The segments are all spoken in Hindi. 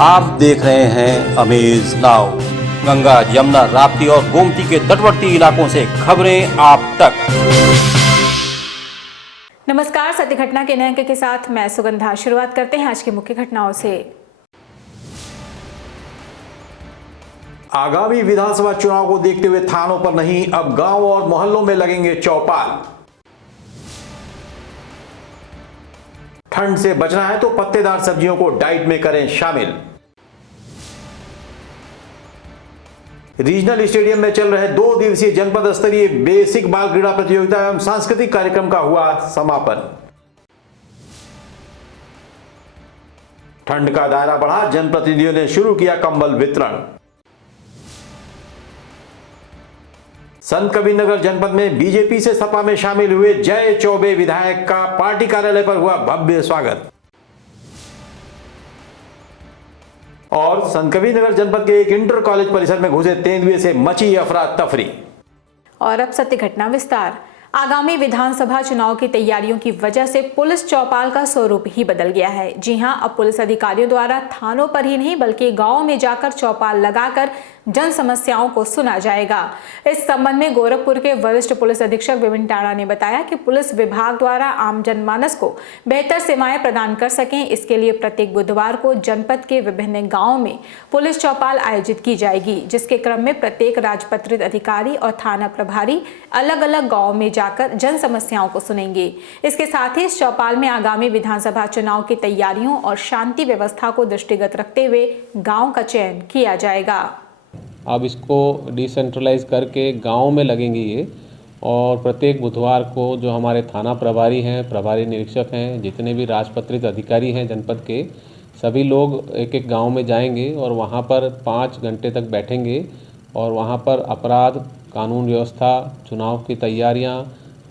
आप देख रहे हैं अमेज नाउ। गंगा, यमुना, राप्ती और गोमती के तटवर्ती इलाकों से खबरें आप तक। नमस्कार, सत्य घटना के नए अंक के साथ मैं सुगंधा। शुरुआत करते हैं आज की मुख्य घटनाओं से। आगामी विधानसभा चुनाव को देखते हुए थानों पर नहीं, अब गांव और मोहल्लों में लगेंगे चौपाल। ठंड से बचना है तो पत्तेदार सब्जियों को डाइट में करें शामिल। रीजनल स्टेडियम में चल रहे 2 दिवसीय जनपद स्तरीय बेसिक बाल क्रीड़ा प्रतियोगिता एवं सांस्कृतिक कार्यक्रम का हुआ समापन। ठंड का दायरा बढ़ा, जनप्रतिनिधियों ने शुरू किया कंबल वितरण। संत कबीरनगर जनपद में बीजेपी से सपा में शामिल हुए जय चौबे विधायक का पार्टी कार्यालय पर हुआ भव्य स्वागत। और संत कबीरनगर जनपद के एक इंटर कॉलेज परिसर में घुसे तेंदुए से मची अफरा तफरी। और अब सत्य घटना विस्तार। आगामी विधानसभा चुनाव की तैयारियों की वजह से पुलिस चौपाल का स्वरूप ही बदल गया है। जी हां, अब पुलिस अधिकारियों द्वारा थानों पर ही नहीं बल्कि गांवों में जाकर चौपाल लगाकर जन समस्याओं को सुना जाएगा। इस संबंध में गोरखपुर के वरिष्ठ पुलिस अधीक्षक विपिन टाड़ा ने बताया कि पुलिस विभाग द्वारा आम जनमानस को बेहतर सेवाएं प्रदान कर सकें, इसके लिए प्रत्येक बुधवार को जनपद के विभिन्न गाँवों में पुलिस चौपाल आयोजित की जाएगी, जिसके क्रम में प्रत्येक राजपत्रित अधिकारी और थाना प्रभारी अलग अलग गाँव में जाकर जन समस्याओं को सुनेंगे। इसके साथ ही इस चौपाल में आगामी विधानसभा चुनाव की तैयारियों और शांति व्यवस्था को दृष्टिगत रखते हुए गाँव का चयन किया जाएगा। अब इसको डिसेंट्रलाइज करके गांव में लगेंगी ये, और प्रत्येक बुधवार को जो हमारे थाना प्रभारी हैं, प्रभारी निरीक्षक हैं, जितने भी राजपत्रित अधिकारी हैं जनपद के, सभी लोग एक एक गांव में जाएंगे और वहां पर 5 घंटे तक बैठेंगे और वहां पर अपराध, कानून व्यवस्था, चुनाव की तैयारियां,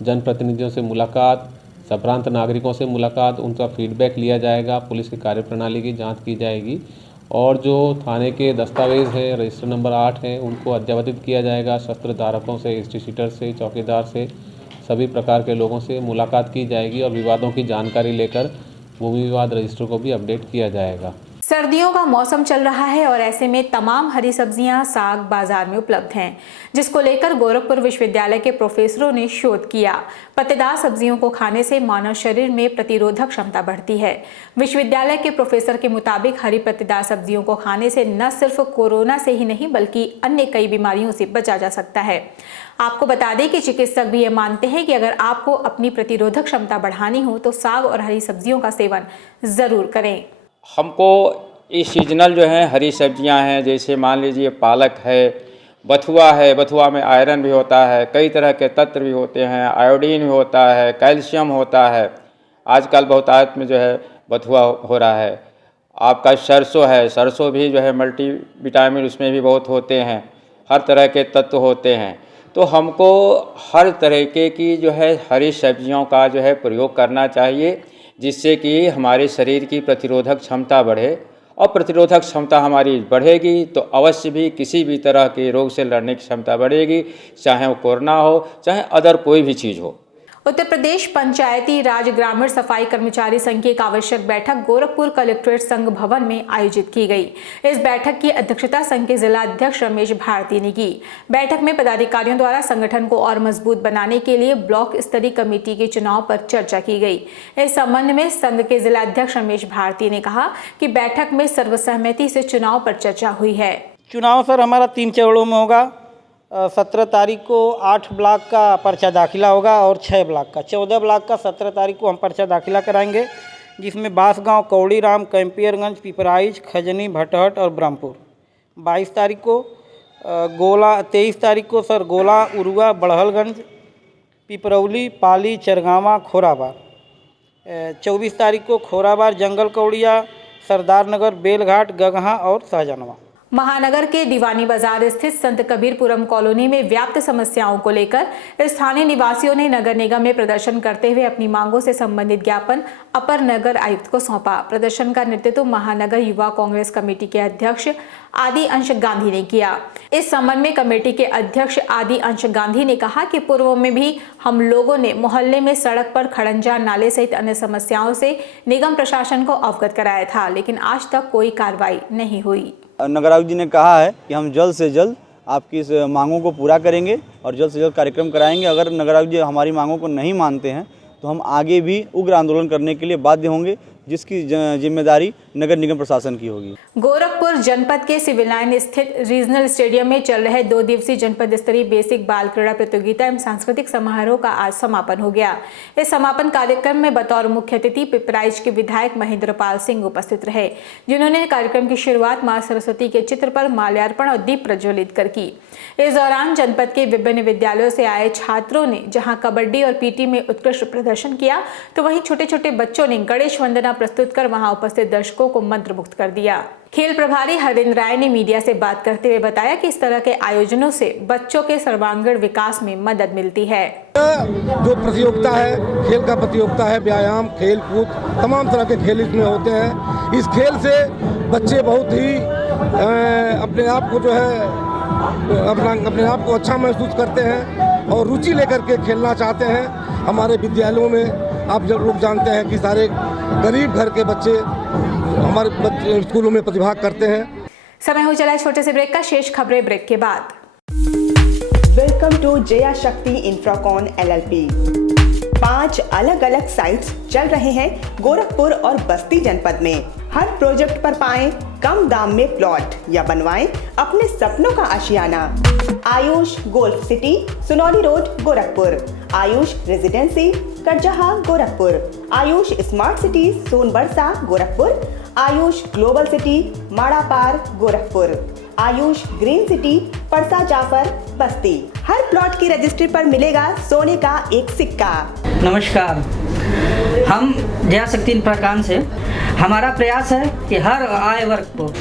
जनप्रतिनिधियों से मुलाकात, सभ्रांत नागरिकों से मुलाकात, उनका फीडबैक लिया जाएगा, पुलिस की कार्यप्रणाली की जाँच की जाएगी और जो थाने के दस्तावेज़ हैं, रजिस्टर नंबर 8 हैं, उनको अद्यतन किया जाएगा। शस्त्र धारकों से, हिस्ट्री शीटर से, चौकीदार से, सभी प्रकार के लोगों से मुलाकात की जाएगी और विवादों की जानकारी लेकर भूमि विवाद रजिस्टर को भी अपडेट किया जाएगा। सर्दियों का मौसम चल रहा है और ऐसे में तमाम हरी सब्जियां, साग बाजार में उपलब्ध हैं, जिसको लेकर गोरखपुर विश्वविद्यालय के प्रोफेसरों ने शोध किया। पत्तेदार सब्जियों को खाने से मानव शरीर में प्रतिरोधक क्षमता बढ़ती है। विश्वविद्यालय के प्रोफेसर के मुताबिक हरी पत्तेदार सब्जियों को खाने से न सिर्फ कोरोना से ही नहीं बल्कि अन्य कई बीमारियों से बचा जा सकता है। आपको बता दें कि चिकित्सक भी ये मानते हैं कि अगर आपको अपनी प्रतिरोधक क्षमता बढ़ानी हो तो साग और हरी सब्जियों का सेवन जरूर करें। हमको ये सीजनल जो है हरी सब्जियां हैं, जैसे मान लीजिए पालक है, बथुआ है, बथुआ में आयरन भी होता है, कई तरह के तत्व भी होते हैं, आयोडीन भी होता है, कैल्शियम होता है। आजकल बहुतायत में जो है बथुआ हो रहा है। आपका सरसों है, सरसों भी जो है मल्टी विटामिन उसमें भी बहुत होते हैं, हर तरह के तत्व होते हैं। तो हमको हर तरीके की जो है हरी सब्जियों का जो है प्रयोग करना चाहिए, जिससे कि हमारे शरीर की प्रतिरोधक क्षमता बढ़े, और प्रतिरोधक क्षमता हमारी बढ़ेगी तो अवश्य भी किसी भी तरह के रोग से लड़ने की क्षमता बढ़ेगी, चाहे वो कोरोना हो, चाहे अदर कोई भी चीज़ हो। उत्तर प्रदेश पंचायती राज ग्रामीण सफाई कर्मचारी संघ की एक आवश्यक बैठक गोरखपुर कलेक्ट्रेट संघ भवन में आयोजित की गई। इस बैठक की अध्यक्षता संघ के जिला अध्यक्ष रमेश भारती ने की। बैठक में पदाधिकारियों द्वारा संगठन को और मजबूत बनाने के लिए ब्लॉक स्तरीय कमेटी के चुनाव पर चर्चा की गई। इस संबंध में संघ के जिला अध्यक्ष रमेश भारती ने कहा कि बैठक में सर्वसहमति से चुनाव पर चर्चा हुई है। चुनाव सर हमारा 3 चरणों में होगा। 17 तारीख को 8 ब्लॉक का पर्चा दाखिला होगा और 6 ब्लॉक का। 14 ब्लॉक का 17 तारीख को हम पर्चा दाखिला कराएंगे, जिसमें बांसगांव, कौड़ीराम, कैंपियरगंज, पिपराइच, खजनी, भटहट और ब्रह्मपुर। 22 तारीख को गोला, 23 तारीख को सर गोला, उरुआ, बड़हलगंज, पिपरौली, पाली, चरगावा, खोराबार। 24 तारीख को खोराबार, जंगल कौड़िया, सरदार नगर, बेलघाट, गगहा और शाहजहानवा। महानगर के दीवानी बाजार स्थित संत कबीरपुरम कॉलोनी में व्याप्त समस्याओं को लेकर स्थानीय निवासियों ने नगर निगम में प्रदर्शन करते हुए अपनी मांगों से संबंधित ज्ञापन अपर नगर आयुक्त को सौंपा। प्रदर्शन का नेतृत्व महानगर युवा कांग्रेस कमेटी के अध्यक्ष आदि अंश गांधी ने किया। इस संबंध में कमेटी के अध्यक्ष आदि अंश गांधी ने कहा कि पूर्व में भी हम लोगों ने मोहल्ले में सड़क पर खड़ंजा नाले सहित अन्य समस्याओं से निगम प्रशासन को अवगत कराया था, लेकिन आज तक कोई कार्रवाई नहीं हुई। नगर आयुक्त जी ने कहा है कि हम जल्द से जल्द आपकी इस मांगों को पूरा करेंगे और जल्द से जल्द कार्यक्रम कराएंगे। अगर नगर आयुक्त जी हमारी मांगों को नहीं मानते हैं तो हम आगे भी उग्र आंदोलन करने के लिए बाध्य होंगे, जिसकी जिम्मेदारी नगर निगम प्रशासन की होगी। गोरखपुर जनपद के सिविल लाइन स्थित रीजनल स्टेडियम में चल रहे 2 दिवसीय जनपद स्तरीय बेसिक बाल क्रीड़ा प्रतियोगिता एवं सांस्कृतिक समारोह का आज समापन हो गया। इस समापन कार्यक्रम में बतौर मुख्य अतिथि पिपराइच के विधायक महेंद्र पाल सिंह उपस्थित रहे, जिन्होंने कार्यक्रम की शुरुआत मां सरस्वती के चित्र पर माल्यार्पण और दीप प्रज्वलित कर की। इस दौरान जनपद के विभिन्न विद्यालयों से आए छात्रों ने जहाँ कबड्डी और पीटी में उत्कृष्ट प्रदर्शन किया, तो वहीं छोटे छोटे बच्चों ने गणेश वंदना प्रस्तुत कर वहां उपस्थित दर्शकों को मंत्रमुग्ध कर दिया। खेल प्रभारी हरिंद्र राय ने मीडिया से बात करते हुए बताया कि इस तरह के आयोजनों से बच्चों के सर्वांगीण विकास में मदद मिलती है। जो प्रतियोगिता है, खेल का प्रतियोगिता है, व्यायाम, खेल कूद, तमाम तरह के खेल इसमें होते हैं। इस खेल से बच्चे बहुत ही अपने आप को जो है अपने आप को अच्छा महसूस करते हैं और रुचि लेकर के खेलना चाहते हैं। हमारे विद्यालयों में आप जब लोग जानते हैं कि सारे गरीब घर के बच्चे हमारे स्कूलों में प्रतिभाग करते हैं। समय हो चला है छोटे से ब्रेक का, शेष खबरें ब्रेक के बाद। वेलकम टू जया शक्ति इंफ्राकॉन LLP। 5 अलग अलग साइट्स चल रहे हैं गोरखपुर और बस्ती जनपद में। हर प्रोजेक्ट पर पाएं कम दाम में प्लॉट या बनवाएं अपने सपनों का आशियाना। Ayush golf city, Sunauli road, Gorakhpur. Ayush residency, Karjaha, Gorakhpur. Ayush smart city, Sonbarsa, Gorakhpur. Ayush global city, Madapar, Gorakhpur. Ayush green city, Parsa Jafar, Basti. हर प्लॉट की रजिस्ट्री पर मिलेगा सोने का एक सिक्का। नमस्कार, हम जया शक्ति इंफ्राकॉन से हमारा प्रयास है कि हर आय वर्ग को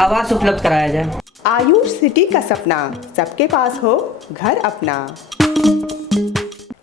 आवास उपलब्ध कराया जाए। आयुष सिटी का सपना, सबके पास हो घर अपना।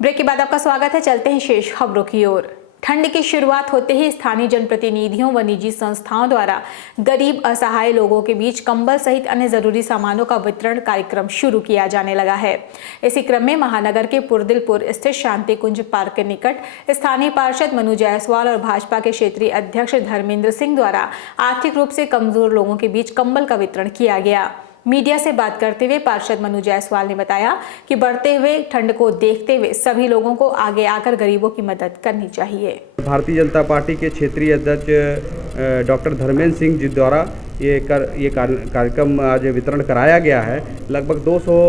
ब्रेक के बाद आपका स्वागत है। चलते हैं शेष खबरों की ओर। ठंड की शुरुआत होते ही स्थानीय जनप्रतिनिधियों व निजी संस्थाओं द्वारा गरीब असहाय लोगों के बीच कंबल सहित अन्य जरूरी सामानों का वितरण कार्यक्रम शुरू किया जाने लगा है। इसी क्रम में महानगर के पुरदिलपुर स्थित शांति कुंज पार्क के निकट स्थानीय पार्षद मनु जायसवाल और भाजपा के क्षेत्रीय अध्यक्ष धर्मेंद्र सिंह द्वारा आर्थिक रूप से कमजोर लोगों के बीच कंबल का वितरण किया गया। मीडिया से बात करते हुए पार्षद मनु जायसवाल ने बताया कि बढ़ते हुए ठंड को देखते हुए सभी लोगों को आगे आकर गरीबों की मदद करनी चाहिए। भारतीय जनता पार्टी के क्षेत्रीय अध्यक्ष डॉक्टर धर्मेंद्र सिंह जी द्वारा ये कार्यक्रम आज वितरण कराया गया है। लगभग 200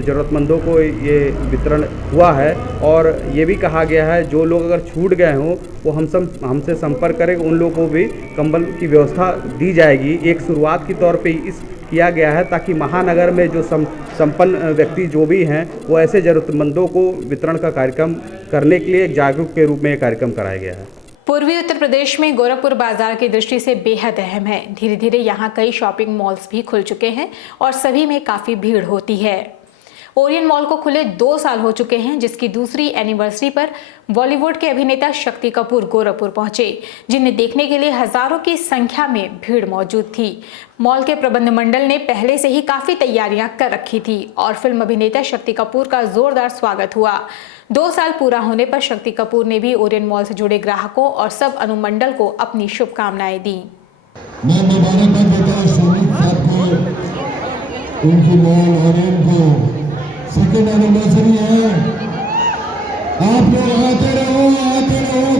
ज़रूरतमंदों को ये वितरण हुआ है और ये भी कहा गया है जो लोग अगर छूट गए हों वो हमसे संपर्क करें, उन लोगों को भी कंबल की व्यवस्था दी जाएगी। एक शुरुआत के तौर पे इस किया गया है ताकि महानगर में जो संपन्न व्यक्ति जो भी हैं वो ऐसे ज़रूरतमंदों को वितरण का कार्यक्रम करने के लिए एक जागरूक के रूप में ये कार्यक्रम कराया गया है। पूर्वी उत्तर प्रदेश में गोरखपुर बाजार की दृष्टि से बेहद अहम है। धीरे धीरे यहाँ कई शॉपिंग मॉल्स भी खुल चुके हैं और सभी में काफ़ी भीड़ होती है। ओरियन मॉल को खुले 2 साल हो चुके हैं, जिसकी दूसरी एनिवर्सरी पर बॉलीवुड के अभिनेता शक्ति कपूर गोरखपुर पहुंचे, जिन्हें देखने के लिए हजारों की संख्या में भीड़ मौजूद थी। मॉल के प्रबंध मंडल ने पहले से ही काफ़ी तैयारियां कर रखी थी और फिल्म अभिनेता शक्ति कपूर का जोरदार स्वागत हुआ। 2 साल पूरा होने पर शक्ति कपूर ने भी ओरियन मॉल से जुड़े ग्राहकों और सब अनुमंडल को अपनी शुभकामनाएं दी। मैं मुबारकबाद देता हूं शोभित साहब को, उनकी मॉल ओरियन को सेकेंड एनिवर्सरी है। आप लोग आते रहो,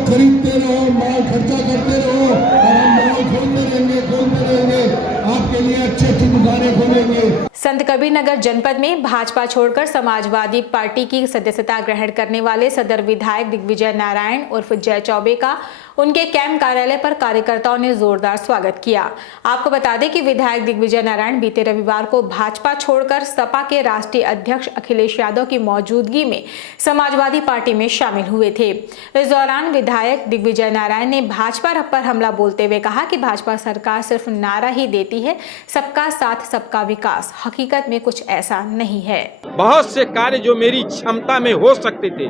खरीदते रहो, माल खर्चा करते रहो और हम मॉल खोलते रहेंगे, आपके लिए अच्छी दुकानें खोलेंगे। संत कबीर नगर जनपद में भाजपा छोड़कर समाजवादी पार्टी की सदस्यता ग्रहण करने वाले सदर विधायक दिग्विजय नारायण उर्फ जय चौबे का उनके कैंप कार्यालय पर कार्यकर्ताओं ने जोरदार स्वागत किया। आपको बता दें कि विधायक दिग्विजय नारायण बीते रविवार को भाजपा छोड़कर सपा के राष्ट्रीय अध्यक्ष अखिलेश यादव की मौजूदगी में समाजवादी पार्टी में शामिल हुए थे। इस दौरान विधायक दिग्विजय नारायण ने भाजपा पर हमला बोलते हुए कहा कि भाजपा सरकार सिर्फ नारा ही देती है, सबका साथ सबका विकास। हकीकत में कुछ ऐसा नहीं है। बहुत से कार्य जो मेरी क्षमता में हो सकते थे,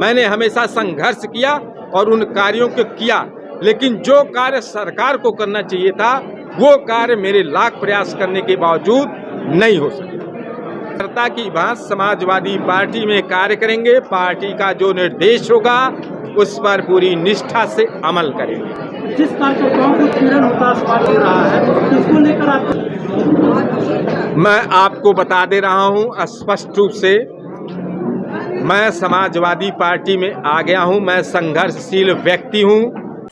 मैंने हमेशा संघर्ष किया और उन कार्यों को किया, लेकिन जो कार्य सरकार को करना चाहिए था वो कार्य मेरे लाख प्रयास करने के बावजूद नहीं हो सके। जनता की बात समाजवादी पार्टी में कार्य करेंगे, पार्टी का जो निर्देश होगा उस पर पूरी निष्ठा से अमल करेंगे। जिस कार्यकर्ताओं को पीड़न होता सवाल हो रहा है, इसको लेकर आप मैं आपको बता दे रहा हूं स्पष्ट रूप से, मैं समाजवादी पार्टी में आ गया हूं, मैं संघर्षशील व्यक्ति हूं।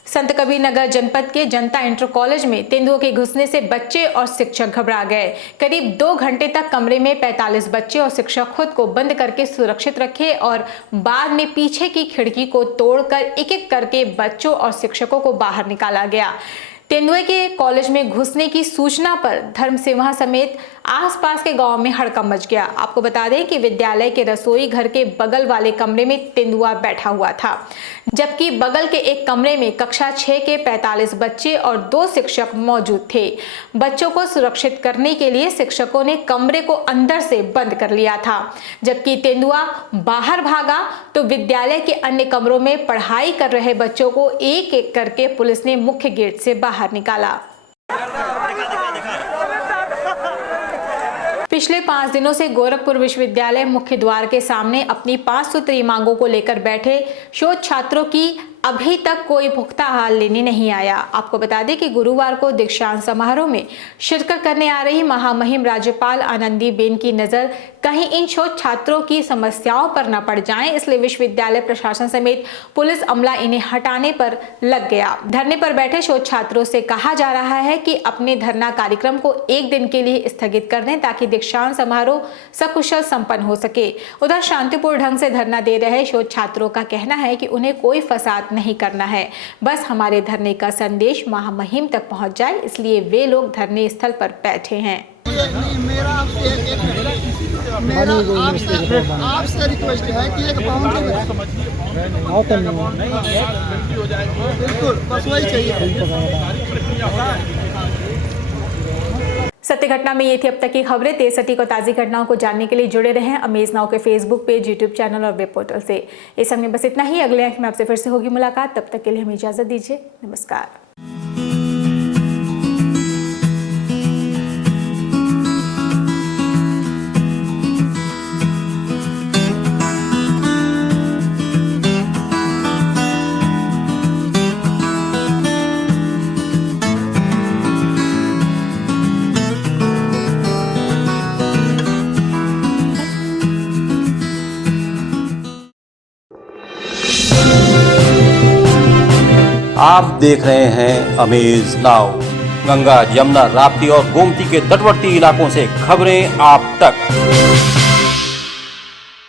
संत कबीर नगर जनपद के जनता इंटर कॉलेज में तेंदुओं के घुसने से बच्चे और शिक्षक घबरा गए। करीब 2 घंटे तक कमरे में 45 बच्चे और शिक्षक खुद को बंद करके सुरक्षित रखे और बाद में पीछे की खिड़की को तोड़कर एक-एक करके बच्चों और शिक्षकों को बाहर निकाला गया। तेंदुए के कॉलेज में घुसने की सूचना पर धर्मसिंहा समेत आसपास के गांव में हड़कंप मच गया। आपको बता दें कि विद्यालय के रसोई घर के बगल वाले कमरे में तेंदुआ बैठा हुआ था, जबकि बगल के एक कमरे में कक्षा 6 के 45 बच्चे और 2 शिक्षक मौजूद थे। बच्चों को सुरक्षित करने के लिए शिक्षकों ने कमरे को अंदर से बंद कर लिया था। जबकि तेंदुआ बाहर भागा तो विद्यालय के अन्य कमरों में पढ़ाई कर रहे बच्चों को एक-एक करके पुलिस ने मुख्य गेट से बाहर निकाला। पिछले 5 दिनों से गोरखपुर विश्वविद्यालय मुख्य द्वार के सामने अपनी 5 सूत्री मांगों को लेकर बैठे शोध छात्रों की अभी तक कोई पुख्ता हाल लेने नहीं आया। आपको बता दें कि गुरुवार को दीक्षांत समारोह में शिरकत करने आ रही महामहिम राज्यपाल आनंदीबेन की नजर कहीं इन शोध छात्रों की समस्याओं पर न पड़ जाएं, इसलिए विश्वविद्यालय प्रशासन समेत पुलिस अमला इन्हें हटाने पर लग गया। धरने पर बैठे शोध छात्रों से कहा जा रहा है कि अपने धरना कार्यक्रम को 1 दिन के लिए स्थगित कर दें ताकि दीक्षांत समारोह सकुशल संपन्न हो सके। उधर शांतिपूर्ण ढंग से धरना दे रहे शोध छात्रों का कहना है कि उन्हें कोई फसाद नहीं करना है, बस हमारे धरने का संदेश महामहिम तक पहुंच जाए, इसलिए वे लोग धरने स्थल पर बैठे हैं। मेरा आपसे रिक्वेस्ट है कि एक बाउंड्री बिल्कुल बस वही चाहिए। सत्य घटना में ये थी अब तक की खबरें। तेज सटीक और ताज़ी घटनाओं को जानने के लिए जुड़े रहें अमेज नाउ के फेसबुक पेज, यूट्यूब चैनल और वेब पोर्टल से। इस समय बस इतना ही। अगले अंक में आपसे फिर से होगी मुलाकात, तब तक के लिए हमें इजाजत दीजिए। नमस्कार। आप देख रहे हैं अमेज नाउ। गंगा, यमुना, राप्ती और गोमती के तटवर्ती इलाकों से खबरें आप तक।